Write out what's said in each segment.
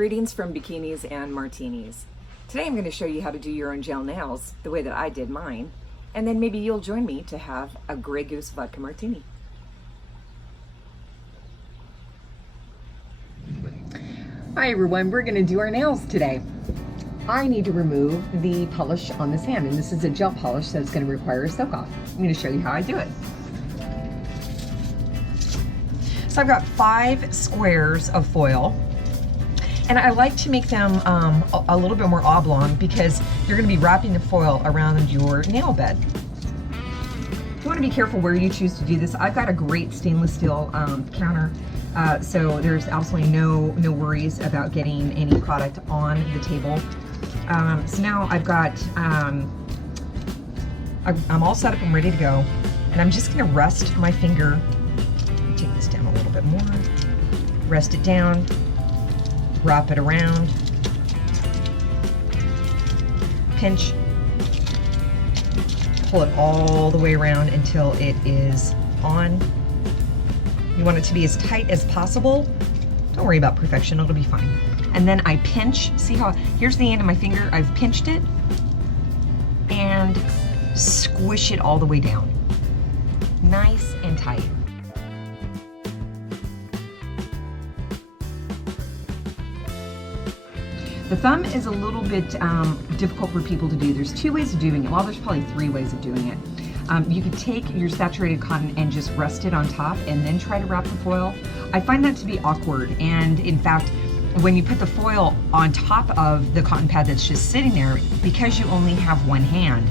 Greetings from Bikinis and Martinis. Today I'm going to show you how to do your own gel nails the way that I did mine, and then maybe you'll join me to have a Grey Goose vodka martini. Hi everyone, we're going to do our nails today. I need to remove the polish on this hand, and this is a gel polish, so it's going to require a soak off. I'm going to show you how I do it. So I've got 5 squares of foil. And I like to make them a little bit more oblong because you're going to be wrapping the foil around your nail bed. You want to be careful where you choose to do this. I've got a great stainless steel counter, so there's absolutely no worries about getting any product on the table. So now I've got, I'm all set up and ready to go, and I'm just going to rest my finger. Take this down a little bit more, rest it down. Wrap it around, pinch, pull it all the way around until it is on. You want it to be as tight as possible. Don't worry about perfection, it'll be fine. And then I pinch, see how, here's the end of my finger, I've pinched it, and squish it all the way down. Nice and tight. The thumb is a little bit difficult for people to do. There's 2 ways of doing it. Well, there's probably 3 ways of doing it. You could take your saturated cotton and just rest it on top and then try to wrap the foil. I find that to be awkward, and in fact, when you put the foil on top of the cotton pad that's just sitting there, because you only have one hand,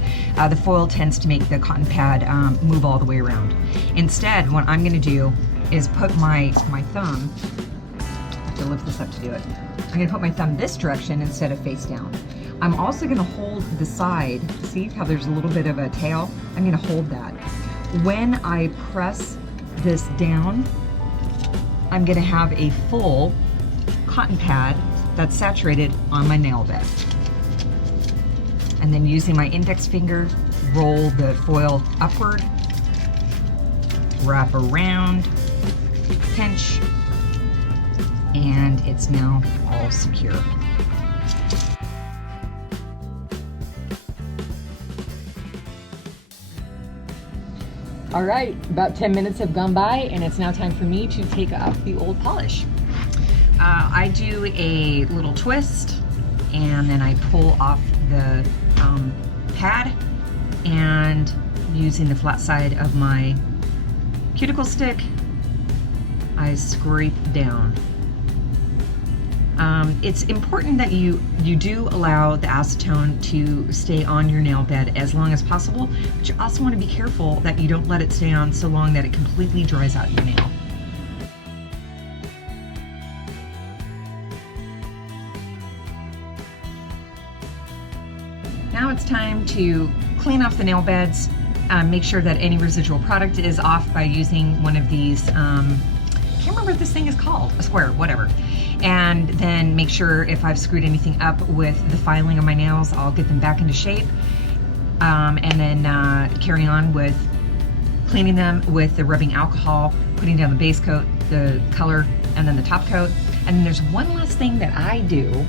the foil tends to make the cotton pad move all the way around. Instead, what I'm gonna do is put my thumb, I have to lift this up to do it. I'm going to put my thumb this direction instead of face down. I'm also going to hold the side. See how there's a little bit of a tail? I'm going to hold that. When I press this down, I'm going to have a full cotton pad that's saturated on my nail bed. And then using my index finger, roll the foil upward, wrap around, pinch, and it's now all secure. All right, about 10 minutes have gone by, and it's now time for me to take off the old polish. I do a little twist, and then I pull off the pad, and using the flat side of my cuticle stick, I scrape down. It's important that you do allow the acetone to stay on your nail bed as long as possible, but you also want to be careful that you don't let it stay on so long that it completely dries out your nail. Now it's time to clean off the nail beds, make sure that any residual product is off by using one of these, I can't remember what this thing is called, a square, whatever. And then make sure if I've screwed anything up with the filing of my nails, I'll get them back into shape. And then carry on with cleaning them with the rubbing alcohol, putting down the base coat, the color, and then the top coat. And then there's one last thing that I do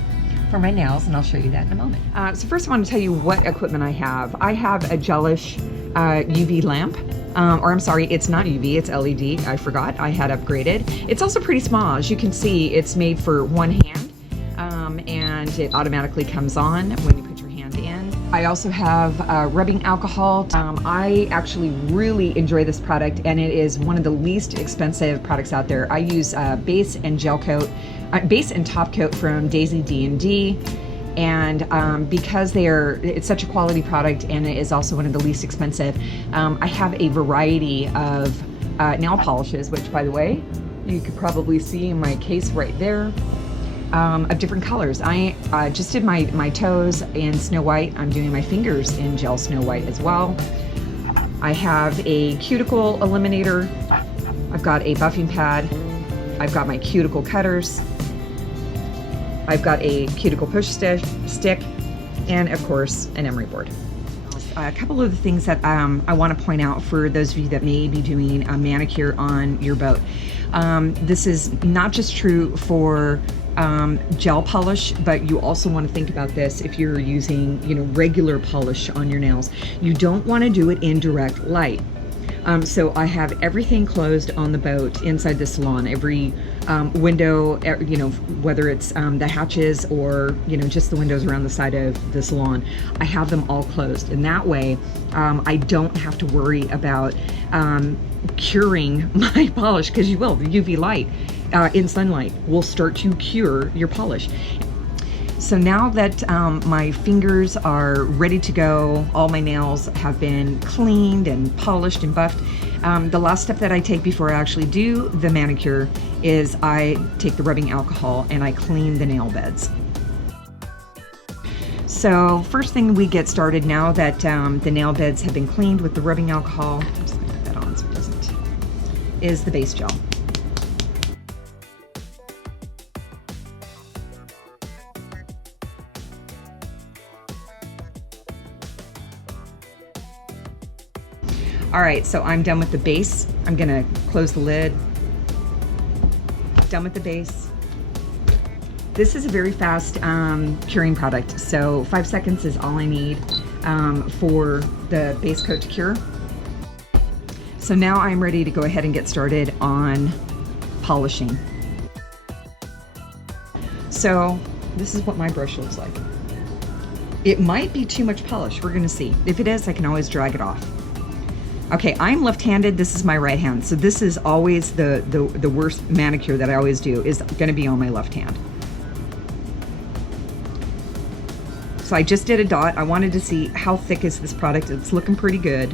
for my nails, and I'll show you that in a moment. So first I want to tell you what equipment I have. I have a gelish UV lamp. Or I'm sorry, it's not UV, it's LED. I forgot, I had upgraded. It's also pretty small. As you can see, it's made for one hand, and it automatically comes on when you put your hand in. I also have rubbing alcohol. I actually really enjoy this product, and it is one of the least expensive products out there. I use base and gel coat, base and top coat from Daisy D&D. And because it's such a quality product, and it is also one of the least expensive, I have a variety of nail polishes, which, by the way, you could probably see in my case right there, of different colors. I just did my toes in Snow White. I'm doing my fingers in Gel Snow White as well. I have a cuticle eliminator. I've got a buffing pad. I've got my cuticle cutters. I've got a cuticle push stick, and of course an emery board. A couple of the things that I want to point out for those of you that may be doing a manicure on your boat. This is not just true for gel polish, but you also want to think about this if you're using, you know, regular polish on your nails. You don't want to do it in direct light. So I have everything closed on the boat inside the salon. Every window, you know, whether it's the hatches or, you know, just the windows around the side of the salon, I have them all closed. And that way I don't have to worry about curing my polish, because you will. The UV light in sunlight will start to cure your polish. So now that my fingers are ready to go, all my nails have been cleaned and polished and buffed, the last step that I take before I actually do the manicure is I take the rubbing alcohol and I clean the nail beds. So first thing we get started now that the nail beds have been cleaned with the rubbing alcohol, I'm just gonna put that on so it doesn't, is the base gel. All right, so I'm done with the base. I'm gonna close the lid. Done with the base. This is a very fast curing product, so 5 seconds is all I need for the base coat to cure. So now I'm ready to go ahead and get started on polishing. So this is what my brush looks like. It might be too much polish, we're gonna see. If it is, I can always drag it off. Okay, I'm left-handed, this is my right hand. So this is always the worst manicure that I always do, is gonna be on my left hand. So I just did a dot. I wanted to see how thick is this product. It's looking pretty good.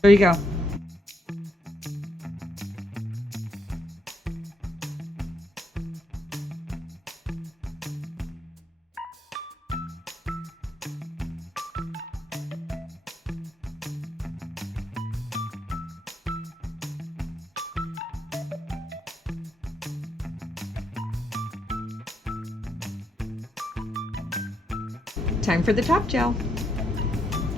There you go. Time for the top gel.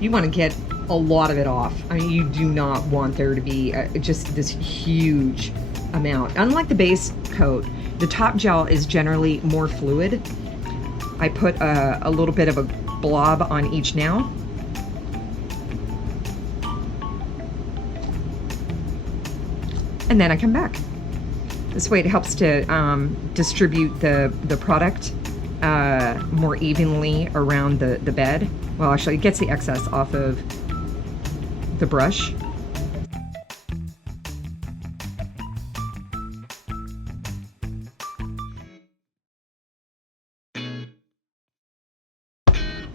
You want to get a lot of it off. I mean, you do not want there to be just this huge amount. Unlike the base coat, the top gel is generally more fluid. I put a little bit of a blob on each nail. And then I come back. This way it helps to distribute the product more evenly around the bed. Well, actually it gets the excess off of the brush.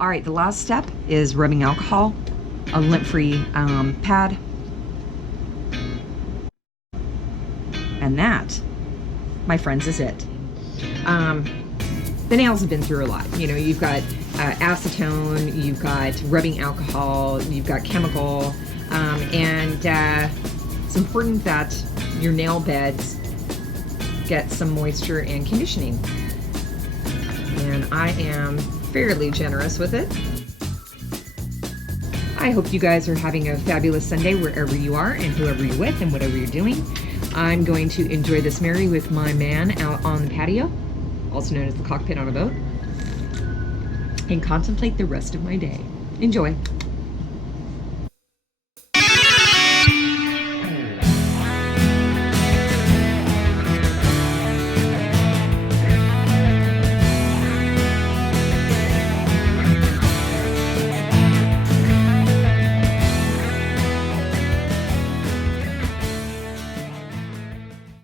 All right, the last step is rubbing alcohol, a lint-free pad. And that, my friends, is it. The nails have been through a lot. You know, you've got acetone, you've got rubbing alcohol, you've got chemical, and it's important that your nail beds get some moisture and conditioning. And I am fairly generous with it. I hope you guys are having a fabulous Sunday wherever you are and whoever you're with and whatever you're doing. I'm going to enjoy this Mary with my man out on the patio, also known as the cockpit on a boat, and contemplate the rest of my day. Enjoy.